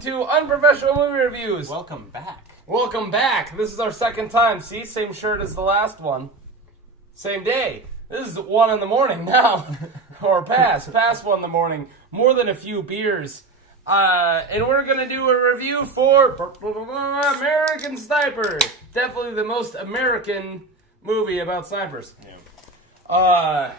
to Unprofessional Movie Reviews. Welcome back. Welcome back. This is our second time. See, same shirt as the last one. Same day. This is 1 in the morning now. Or past 1 in the morning. More than a few beers. And we're going to do a review for American Sniper. Definitely the most American movie about snipers. Yeah.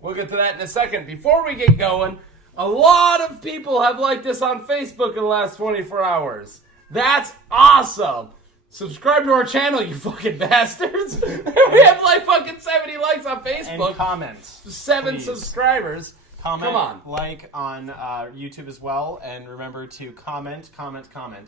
We'll get to that in a second. Before we get going, a lot of people have liked this on Facebook in the last 24 hours. That's awesome. Subscribe to our channel, you fucking bastards. We have like fucking 70 likes on Facebook. And comments. 7 please. Subscribers. Comment, Come on. like on YouTube as well, and remember to comment.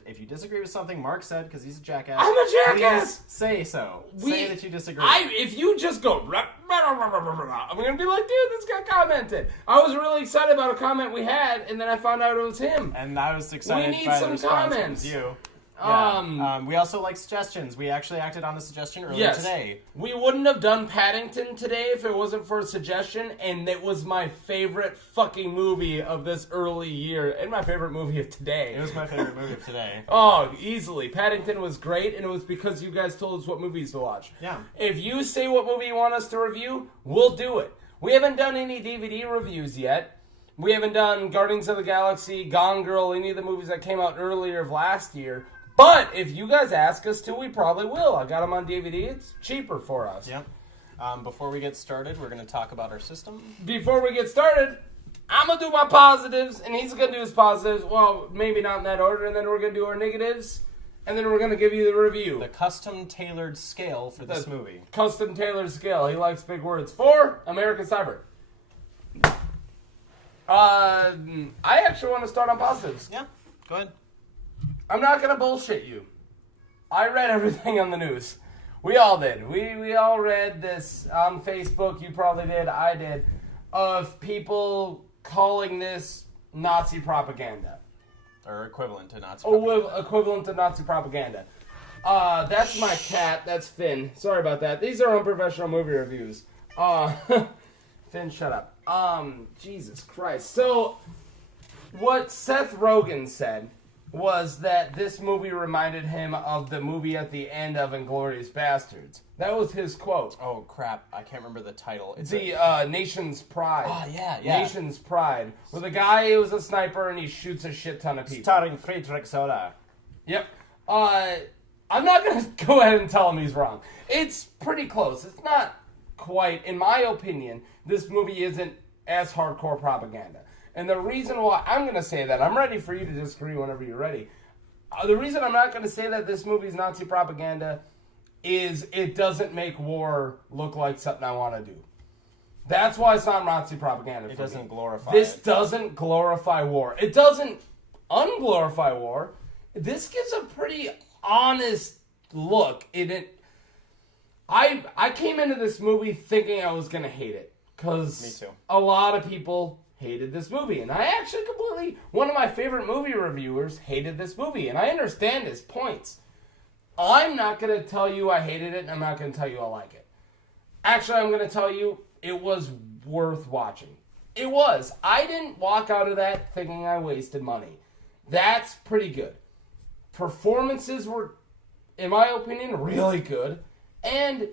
If you disagree with something Mark said, because he's a jackass, I'm a jackass! please say so. Say that you disagree. If you just go, I'm going to be like, dude, this guy commented. I was really excited about a comment we had, and then I found out it was him. And I was excited We need by some the response. comments. It was you. Yeah. We also like suggestions. We actually acted on a suggestion earlier today. We wouldn't have done Paddington today if it wasn't for a suggestion, and it was my favorite fucking movie of this early year, and my favorite movie of today. It was my favorite movie of today. Oh, easily. Paddington was great, and it was because you guys told us what movies to watch. Yeah. If you say what movie you want us to review, we'll do it. We haven't done any DVD reviews yet. We haven't done Guardians of the Galaxy, Gone Girl, any of the movies that came out earlier of last year. But if you guys ask us to, we probably will. I got them on DVD. It's cheaper for us. Yep. Before we get started, we're going to talk about our system. Before we get started, I'm going to do my positives, and he's going to do his positives. Well, maybe not in that order, and then we're going to do our negatives, and then we're going to give you the review. The custom-tailored scale for this movie. Custom-tailored scale. He likes big words. For American Sniper. I actually want to start on positives. Yeah, go ahead. I'm not going to bullshit you. I read everything on the news. We all did. We all read this on Facebook. You probably did. I did. Of people calling this Nazi propaganda. Or equivalent to Nazi propaganda. Equivalent to Nazi propaganda. That's my cat. That's Finn. Sorry about that. These are unprofessional movie reviews. Finn, shut up. Jesus Christ. So, what Seth Rogen said was that this movie reminded him of the movie at the end of Inglourious Bastards. That was his quote. Oh, crap. I can't remember the title. It's the Nation's Pride. Oh, yeah. Nation's Pride. Where the guy was a sniper and he shoots a shit ton of people. Starring Friedrich Soda. Yep. I'm not going to go ahead and tell him he's wrong. It's pretty close. It's not quite, in my opinion, this movie isn't as hardcore propaganda. And the reason why I'm going to say that, I'm ready for you to disagree whenever you're ready. The reason I'm not going to say that this movie is Nazi propaganda is it doesn't make war look like something I want to do. That's why it's not Nazi propaganda. It doesn't glorify This it. doesn't glorify war. It doesn't unglorify war. This gives a pretty honest look in it. I came into this movie thinking I was going to hate it. Because Me too. A lot of people hated this movie. And I actually one of my favorite movie reviewers hated this movie. And I understand his points. I'm not going to tell you I hated it, and I'm not going to tell you I like it. Actually, I'm going to tell you it was worth watching. It was. I didn't walk out of that thinking I wasted money. That's pretty good. Performances were, in my opinion, really good. And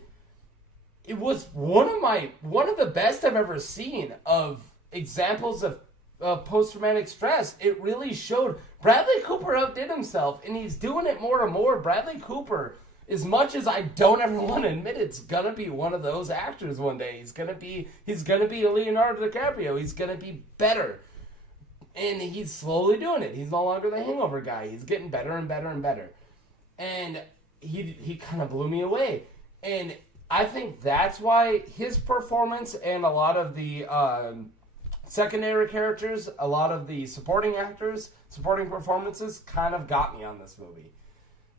it was one of the best I've ever seen of examples of post-traumatic stress. It really showed. Bradley Cooper outdid himself, and he's doing it more and more. Bradley Cooper, as much as I don't ever want to admit it's gonna be one of those actors one day. He's gonna be a Leonardo DiCaprio. He's gonna be better. And he's slowly doing it. He's no longer the Hangover guy. He's getting better and better and better. And he kind of blew me away. And I think that's why his performance and a lot of the secondary characters, a lot of the supporting actors, supporting performances kind of got me on this movie.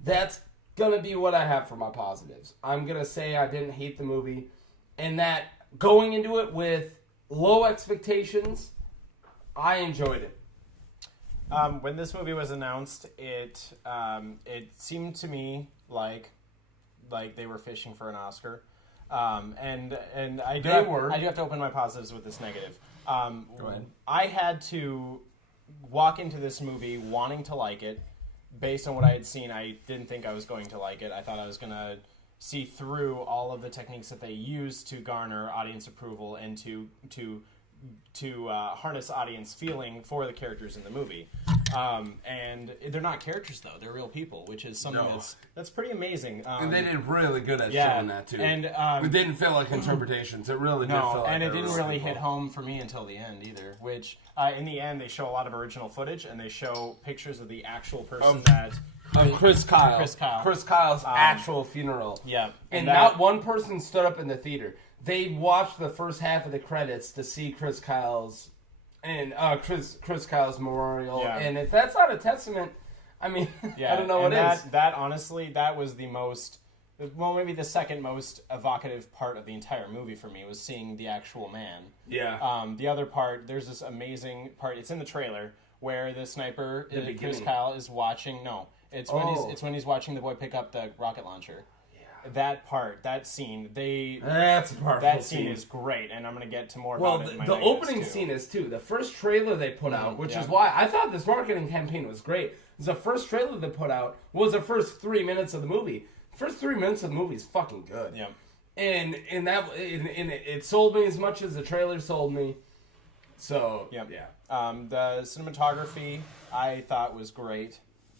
That's going to be what I have for my positives. I'm going to say I didn't hate the movie, and that going into it with low expectations, I enjoyed it. When this movie was announced, it seemed to me like they were fishing for an Oscar. And I do have to open my positives with this negative. Go ahead. I had to walk into this movie wanting to like it. Based on what I had seen, I didn't think I was going to like it. I thought I was going to see through all of the techniques that they use to garner audience approval and to harness audience feeling for the characters in the movie. And they're not characters, though. They're real people, which is something that's pretty amazing. And they did really good at showing that, too. And it didn't feel like interpretations. It really did feel like and it didn't really people. hit home for me until the end, either. Which, in the end, they show a lot of original footage, and they show pictures of the actual person Of Chris Kyle. Chris Kyle's actual funeral. Yeah. And not one person stood up in the theater. They watched the first half of the credits to see Chris Kyle's Chris Kyle's memorial. Yeah. And if that's not a testament, I mean, I don't know what is. That honestly, that was the most, well, maybe the second most evocative part of the entire movie for me was seeing the actual man. Yeah. The other part, there's this amazing part. It's in the trailer where the sniper, Chris Kyle, is watching. No, it's when he's watching the boy pick up the rocket launcher. That part, that scene, that's a powerful that scene is great, and I'm going to get to more about it in my the opening too. scene is, too. The first trailer they put out, which is why I thought this marketing campaign was great. The first trailer they put out was the first 3 minutes of the movie. The first 3 minutes of the movie is fucking good. Yeah. And it sold me as much as the trailer sold me. So, yeah. The cinematography, I thought, was great.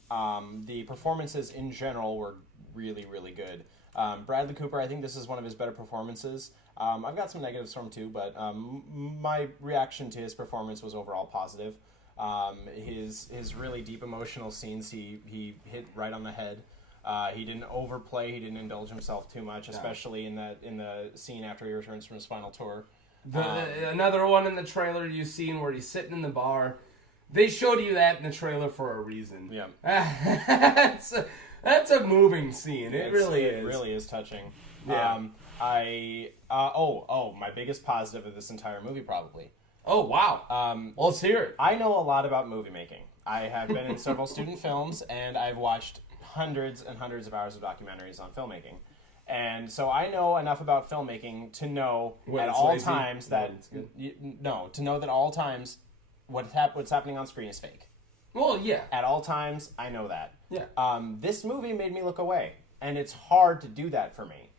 The performances in general were really, really good. Bradley Cooper, I think this is one of his better performances. I've got some negatives from him too, but my reaction to his performance was overall positive. His really deep emotional scenes, he hit right on the head. He didn't overplay. He didn't indulge himself too much, especially in the scene after he returns from his final tour. Another one in the trailer you've seen where he's sitting in the bar. They showed you that in the trailer for a reason. Yeah. That's a moving scene. It really is touching. Yeah. My biggest positive of this entire movie, probably. Oh, wow. Well, let's hear it. I know a lot about movie making. I have been in several student films, and I've watched hundreds and hundreds of hours of documentaries on filmmaking. And so I know enough about filmmaking to know at all times that what's happening on screen is fake. Well, yeah. At all times, I know that. Yeah. This movie made me look away, and it's hard to do that for me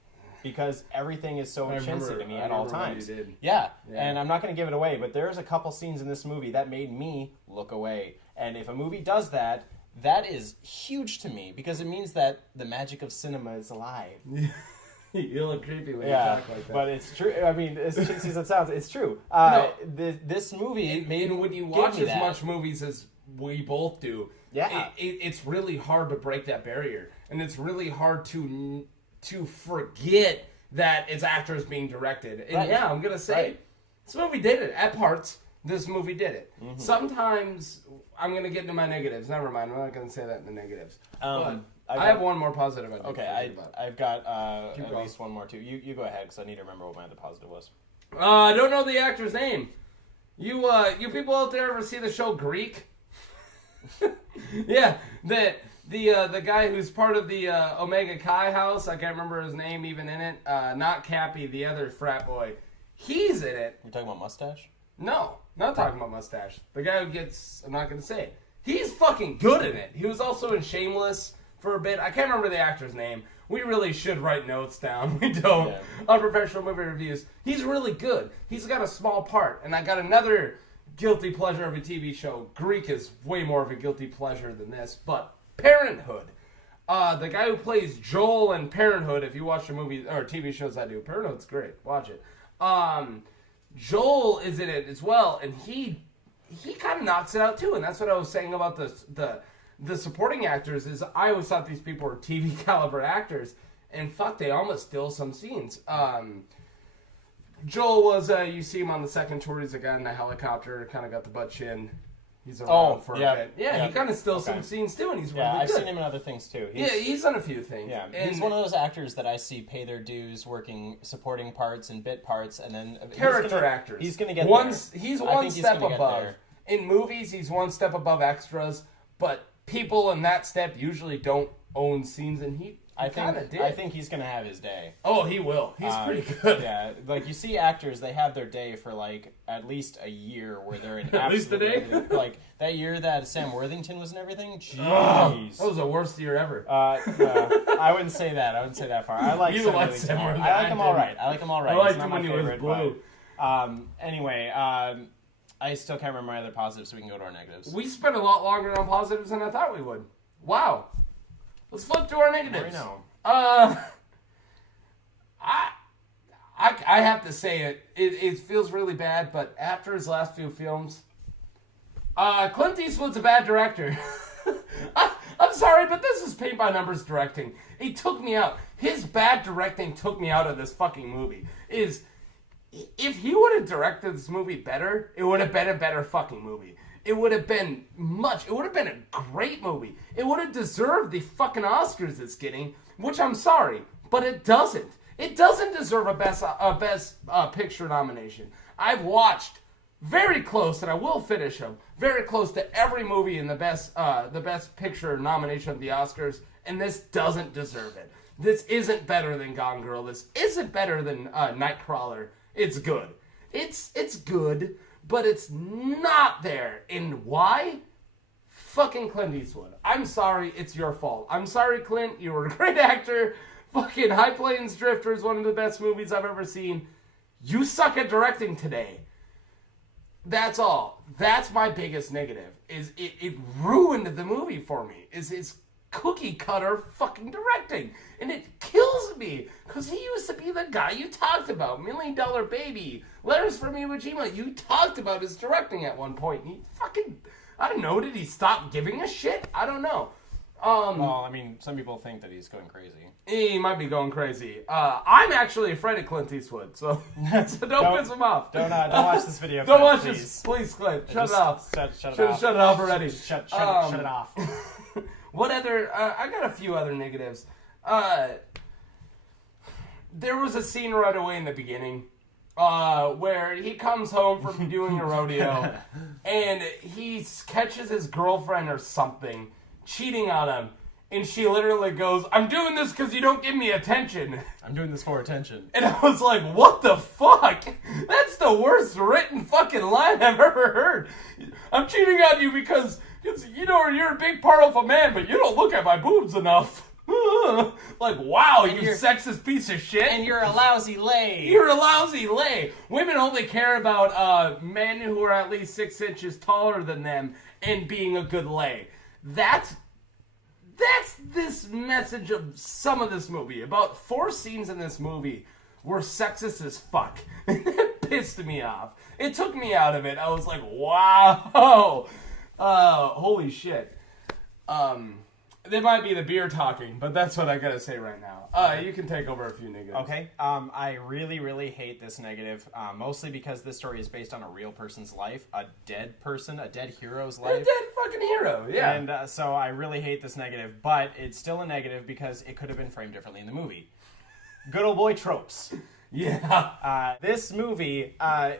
because everything is so chintzy to me at all times. Yeah, and I'm not going to give it away, but there's a couple scenes in this movie that made me look away. And if a movie does that, that is huge to me because it means that the magic of cinema is alive. You look creepy when you talk like that. But it's true. I mean, as chintzy as it sounds, it's true. This movie made when you watch as much movies as we both do, it's really hard to break that barrier, and it's really hard to forget that it's actors being directed. And I'm gonna say this movie did it at parts. This movie did it. Mm-hmm. Sometimes I'm gonna get into my negatives. Never mind. I'm not gonna say that in the negatives. I have one more positive. I've got at least one more too. You go ahead because I need to remember what my other positive was. I don't know the actor's name. You people out there ever see the show Greek? Yeah, the guy who's part of the Omega Chi house. I can't remember his name even in it. Not Cappy, the other frat boy. He's in it. You're talking about Mustache? No, not talking about Mustache. The guy who gets, I'm not going to say it. He's fucking good in it. He was also in Shameless for a bit. I can't remember the actor's name. We really should write notes down. We don't. Yeah. On professional movie reviews. He's really good. He's got a small part. And I got another guilty pleasure of a TV show. Greek is way more of a guilty pleasure than this. But Parenthood. The guy who plays Joel in Parenthood, if you watch the movies or TV shows I do, Parenthood's great. Watch it. Joel is in it as well, and he kind of knocks it out too. And that's what I was saying about the supporting actors is I always thought these people were TV caliber actors, and fuck, they almost steal some scenes. Joel was, you see him on the second tour, he's a guy in a helicopter, kind of got the butt chin. He's around for a bit. Yeah, he kind of steals some scenes too, and he's really good. I've seen him in other things too. He's done a few things. Yeah, and he's one of those actors that I see pay their dues working supporting parts and bit parts, and then character actors. He's going to get there. He's one step above. In movies, he's one step above extras, but people in that step usually don't own scenes, and I kinda did. think he's gonna have his day. Oh, he will. He's pretty good. Yeah, like you see actors, they have their day for like at least a year where they're in At least a day? Like that year that Sam Worthington was in everything. Oh, Jeez. that was the worst year ever. I wouldn't say that. I wouldn't say that far. I like You Sam like Worthington. Sam Worthington. I like him all right. I like him all right. I liked He's not him my when he was favorite, blue. but, anyway, I still can't remember my other positives, so we can go to our negatives. We spent a lot longer on positives than I thought we would. Wow. Let's flip to our negatives. I know. I have to say it feels really bad, but after his last few films, Clint Eastwood's a bad director. I'm sorry, but this is paint by numbers directing. He took me out. His bad directing took me out of this fucking movie. If he would have directed this movie better, it would have been a better fucking movie. It would have been a great movie. It would have deserved the fucking Oscars it's getting, which I'm sorry, but it doesn't. It doesn't deserve a best picture nomination. I've watched very close, and I will finish them, very close to every movie in the best picture nomination of the Oscars, and this doesn't deserve it. This isn't better than Gone Girl. This isn't better than Nightcrawler. It's good. It's good, but it's not there. And why? Fucking Clint Eastwood. I'm sorry, it's your fault. I'm sorry, Clint. You were a great actor. Fucking High Plains Drifter is one of the best movies I've ever seen. You suck at directing today. That's all. That's my biggest negative. Is it ruined the movie for me. It's cookie cutter fucking directing. And it kills me. Because he used to be the guy you talked about. $1 Million Baby. Letters from Iwo Jima. You talked about his directing at one point. And he fucking... I don't know. Did he stop giving a shit? I don't know. Well, I mean, some people think that he's going crazy. He might be going crazy. I'm actually afraid of Clint Eastwood, so don't piss him off. Don't watch this video. Don't watch please. this, please, Clint. Shut it Just off. Shut it off. Shut it off already. Shut it off. What other? I got a few other negatives. There was a scene right away in the beginning where he comes home from doing a rodeo and he catches his girlfriend or something cheating on him. And she literally goes, "I'm doing this because you don't give me attention." I'm doing this for attention. And I was like, what the fuck? That's the worst written fucking line I've ever heard. I'm cheating on you because you know, you're a big powerful man, but you don't look at my boobs enough. Like, wow, you sexist piece of shit. And you're a lousy lay. You're a lousy lay. Women only care about men who are at least 6 inches taller than them and being a good lay. That's this message of some of this movie. About 4 scenes in this movie were sexist as fuck. It pissed me off. It took me out of it. I was like, wow. Holy shit. They might be the beer talking, but that's what I gotta say right now. You can take over a few negatives. Okay. I really, really hate this negative, mostly because this story is based on a real person's life, a dead hero's life. A dead fucking hero, yeah. And so I really hate this negative, but it's still a negative because it could have been framed differently in the movie. Good old boy tropes. Yeah. This movie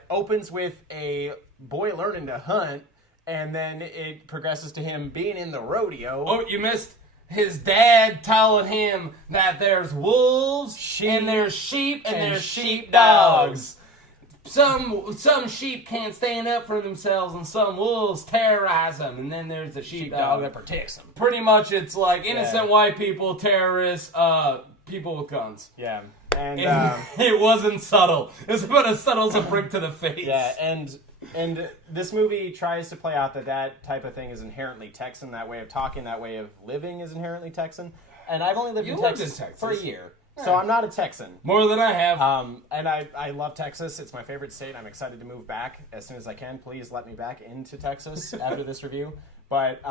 opens with a boy learning to hunt, and then it progresses to him being in the rodeo. Oh, you missed his dad telling him that there's wolves, and there's sheep, and there's sheepdogs. Some sheep can't stand up for themselves, and some wolves terrorize them, and then there's the sheepdog that protects them. Pretty much, it's like innocent white people, terrorists, people with guns. Yeah. And it wasn't subtle. It was about as subtle as a brick to the face. Yeah, and this movie tries to play out that type of thing is inherently Texan. That way of talking, that way of living is inherently Texan. And I've only lived in Texas for a year, so I'm not a Texan. More than I have. And I love Texas. It's my favorite state. I'm excited to move back as soon as I can. Please let me back into Texas after this review. But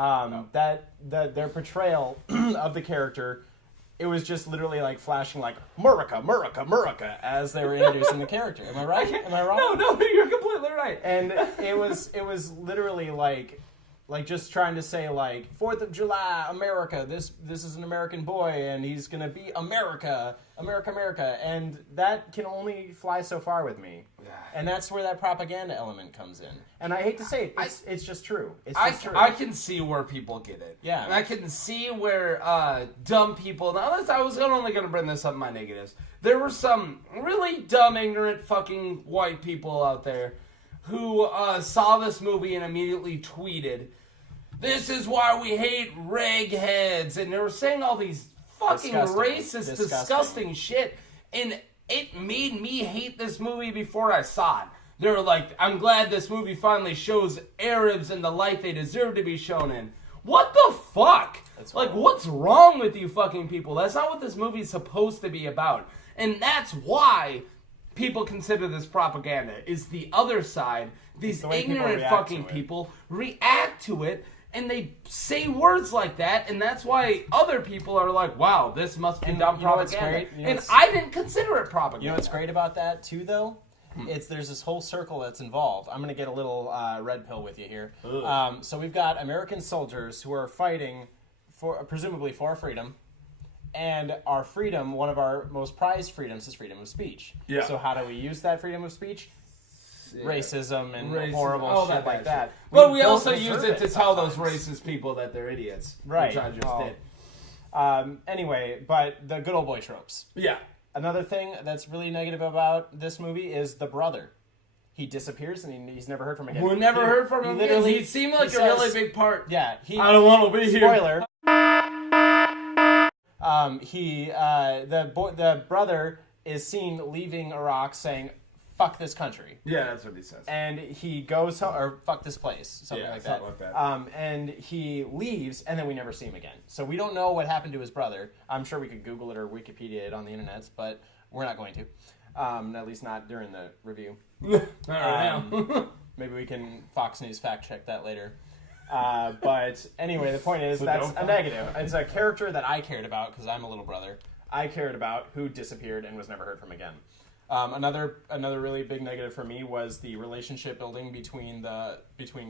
their portrayal of the character, it was just literally like flashing like Murica as they were introducing the character. Am I right? Am I wrong? No, you're completely right. And it was literally like Like, just trying to say, like, 4th of July, America, this is an American boy, and he's gonna be America, and that can only fly so far with me. Yeah. And that's where that propaganda element comes in. And I hate to say it, it's just true. It's just true. I can see where people get it. Yeah. And I can see where dumb people... Now, I was only going to bring this up in my negatives. There were some really dumb, ignorant fucking white people out there who saw this movie and immediately tweeted, "This is why we hate regheads," and they were saying all these fucking racist, disgusting shit, and it made me hate this movie before I saw it. They were like, "I'm glad this movie finally shows Arabs in the light they deserve to be shown in." What the fuck? Like, what's wrong with you fucking people? That's not what this movie's supposed to be about. And that's why people consider this propaganda, is the other side. These ignorant fucking people react to it, and they say words like that, and that's why other people are like, wow, this must be dumb propaganda. And I didn't consider it propaganda. You know what's great about that, too, though? There's this whole circle that's involved. I'm going to get a little red pill with you here. So we've got American soldiers who are fighting, presumably for freedom. And our freedom, one of our most prized freedoms, is freedom of speech. Yeah. So how do we use that freedom of speech? Racism and horrible shit like that. But we also use it to tell those racist people that they're idiots. Right. Which I just did. Anyway, but the good old boy tropes. Yeah. Another thing that's really negative about this movie is the brother. He disappears and he's never heard from him again. We never heard from him again. He seemed like a really big part. Yeah. I don't want to be here. Spoiler. The brother is seen leaving Iraq saying, "Fuck this country." Yeah, that's what he says. And he goes home, or "fuck this place," something like that. And he leaves, and then we never see him again. So we don't know what happened to his brother. I'm sure we could Google it or Wikipedia it on the internet, but we're not going to. At least not during the review. Not right now. Maybe we can Fox News fact check that later. But anyway, the point is that's a negative. It's a character that I cared about because I'm a little brother. I cared about who disappeared and was never heard from again. Another really big negative for me was the relationship building between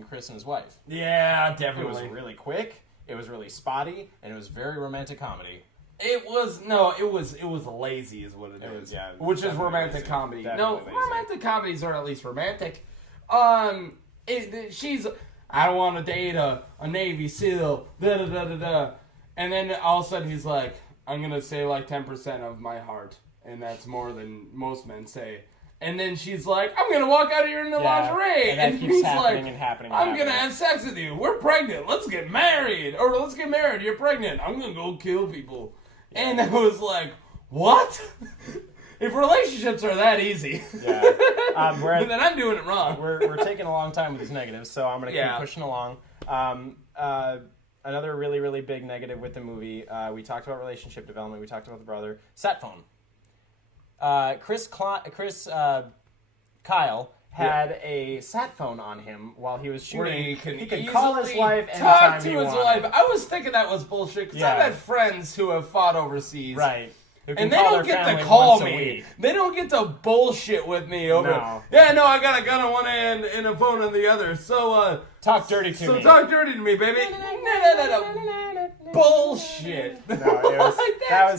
Chris and his wife. Yeah, definitely. It was really quick. It was really spotty, and it was very romantic comedy. It was lazy, is what it is. Yeah, which is romantic comedy. No, romantic comedies are at least romantic. She's, "I don't want to date a Navy SEAL, da da da da da," and then all of a sudden he's like, "I'm gonna say like 10% of my heart," and that's more than most men say. And then she's like, "I'm gonna walk out of here in the lingerie," and he's like, happening. "I'm gonna have sex with you. We're pregnant. Let's get married, or let's get married. You're pregnant. I'm gonna go kill people." Yeah. And I was like, "What?" If relationships are that easy, then I'm doing it wrong. We're taking a long time with these negatives, so I'm going to keep pushing along. Another really, really big negative with the movie, we talked about relationship development, we talked about the brother. Sat phone. Kyle had a sat phone on him while he was shooting. He could call his wife anytime talk to his wife. I was thinking that was bullshit, because I've had friends who have fought overseas. Right. And they don't get to call me. They don't get to bullshit with me over. No. Yeah, no, I got a gun on one hand and a phone on the other. So talk dirty to me. So talk dirty to me, baby. No. Bullshit. No, it was,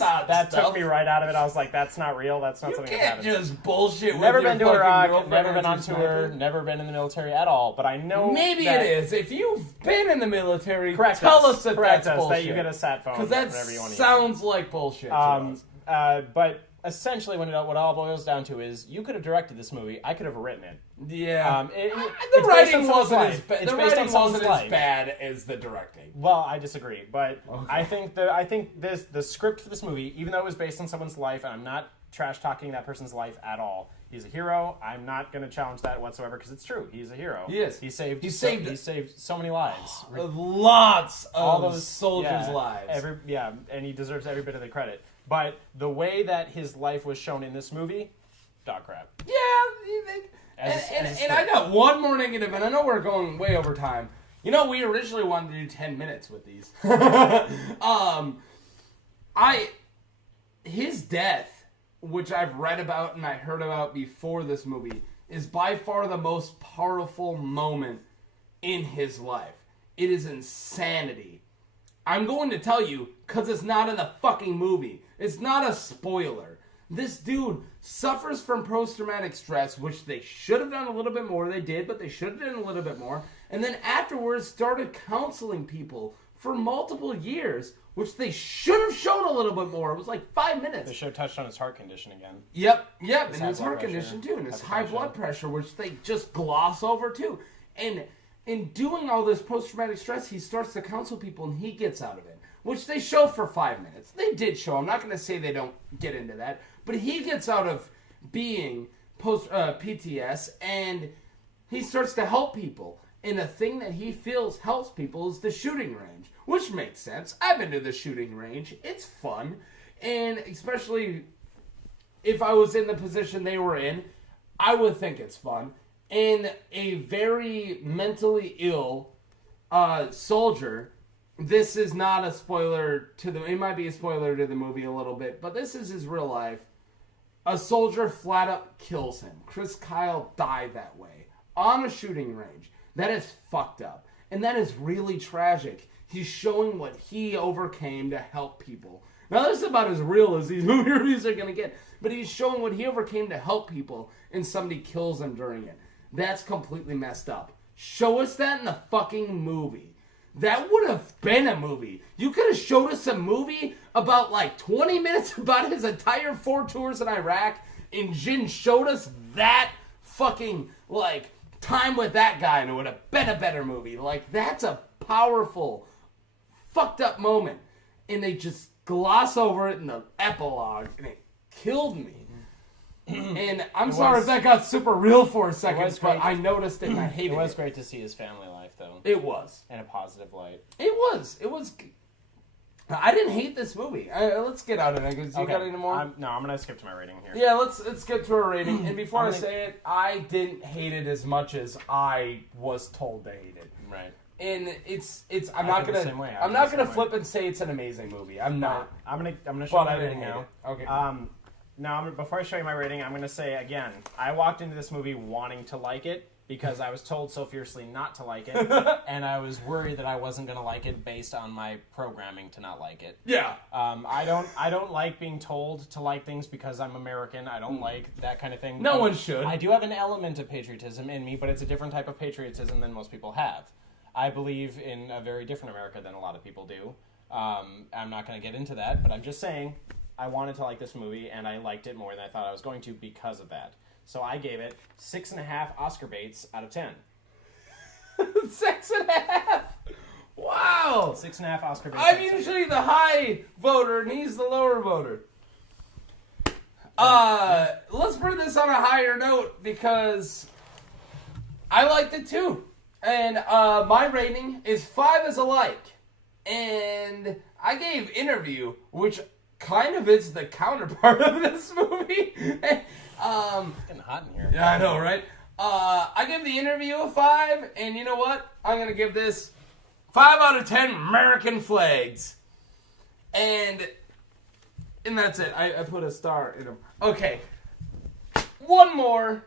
that took me right out of it. I was like, that's not real. That's not something that happens. You can't just bullshit with Never your been to Iraq. Never been on tour. Never been in the military at all. But I know maybe it is. If you've been in the military, tell us that that's bullshit. That you get a sat phone. Because that sounds like bullshit to us. But essentially, what it all boils down to is you could have directed this movie. I could have written it. Yeah. The writing wasn't as bad as the directing. Well, I disagree, but I think the script for this movie, even though it was based on someone's life, and I'm not trash talking that person's life at all. He's a hero. I'm not going to challenge that whatsoever because it's true. He's a hero. He is. He saved so many lives. Lots of all those soldiers' lives. And he deserves every bit of the credit. But the way that his life was shown in this movie, dog crap. Yeah, and I got one more negative, and I know we're going way over time. You know, we originally wanted to do 10 minutes with these. His death, which I've read about and I heard about before this movie, is by far the most powerful moment in his life. It is insanity. I'm going to tell you, because it's not in the fucking movie. It's not a spoiler. This dude suffers from post-traumatic stress, which they should have done a little bit more. They did, but they should have done a little bit more. And then afterwards started counseling people for multiple years, which they should have shown a little bit more. It was like 5 minutes. They should have touched on his heart condition again. Yep, and his heart blood condition pressure, too, and his high blood pressure, which they just gloss over too. And in doing all this post-traumatic stress, he starts to counsel people, and he gets out of it, which they show for 5 minutes. They did show. I'm not going to say they don't get into that, but he gets out of being PTS, and he starts to help people. And the thing that he feels helps people is the shooting range, which makes sense. I've been to the shooting range. It's fun. And especially if I was in the position they were in, I would think it's fun. And a very mentally ill soldier, this is not a spoiler to the... It might be a spoiler to the movie a little bit, but this is his real life. A soldier flat up kills him. Chris Kyle died that way on a shooting range. That is fucked up. And that is really tragic. He's showing what he overcame to help people. Now, this is about as real as these movie reviews are going to get. But he's showing what he overcame to help people, and somebody kills him during it. That's completely messed up. Show us that in the fucking movie. That would have been a movie. You could have showed us a movie about like 20 minutes about his entire 4 tours in Iraq, and Jin showed us that fucking, like... time with that guy, and it would have been a better movie. Like, that's a powerful, fucked up moment. And they just gloss over it in the epilogue, and it killed me. And I'm sorry if that got super real for a second, but I noticed it and I hated it. It was great to see his family life, though. It was. In a positive light. It was. I didn't hate this movie. Let's get out of it. You got any more? I'm going to skip to my rating here. Yeah, let's get to our rating. And before I say it, I didn't hate it as much as I was told to hate it. Right. And I'm not gonna flip and say it's an amazing movie. I'm not. I'm gonna show my rating now. Okay. Now, before I show you my rating, I'm gonna say again, I walked into this movie wanting to like it, because I was told so fiercely not to like it, and I was worried that I wasn't going to like it based on my programming to not like it. Yeah. I don't like being told to like things because I'm American. I don't like that kind of thing. No one should. I do have an element of patriotism in me, but it's a different type of patriotism than most people have. I believe in a very different America than a lot of people do. I'm not going to get into that, but I'm just saying I wanted to like this movie, and I liked it more than I thought I was going to because of that. So I gave it 6.5 Oscar baits out of 10. 6.5? Wow. 6.5 Oscar baits. I'm usually the high voter, and he's the lower voter. Let's bring this on a higher note, because I liked it too. And my rating is 5 as a like. And I gave Interview, which kind of is the counterpart of this movie. It's getting hot in here. Yeah, I know, right? I give the Interview a 5, and you know what? I'm going to give this 5 out of 10 American flags. And that's it. I put a star in them. Okay. One more.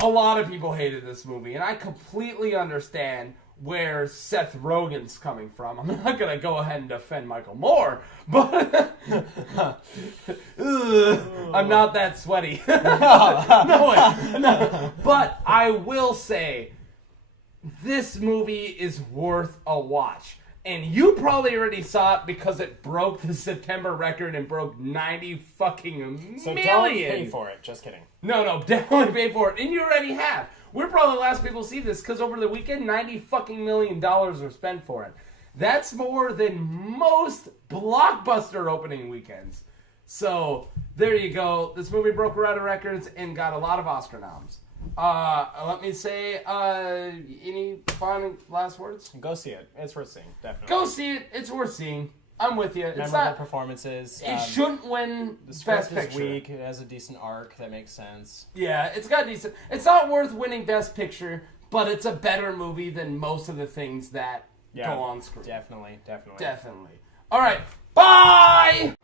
A lot of people hated this movie, and I completely understand where Seth Rogen's coming from. I'm not going to go ahead and defend Michael Moore, but I'm not that sweaty. No. But I will say, this movie is worth a watch. And you probably already saw it because it broke the September record and broke 90 fucking million. So don't pay for it. Just kidding. No, definitely pay for it. And you already have. We're probably the last people to see this because over the weekend, $90 fucking million were spent for it. That's more than most blockbuster opening weekends. So, there you go. This movie broke a lot of records and got a lot of Oscar noms. Let me say, any final last words? Go see it. It's worth seeing, definitely. Go see it. It's worth seeing. I'm with you. Memorable performances. It shouldn't win the script Best Picture. is weak. It has a decent arc. That makes sense. Yeah, it's got decent. It's not worth winning Best Picture, but it's a better movie than most of the things that go on screen. Definitely. All right. Bye!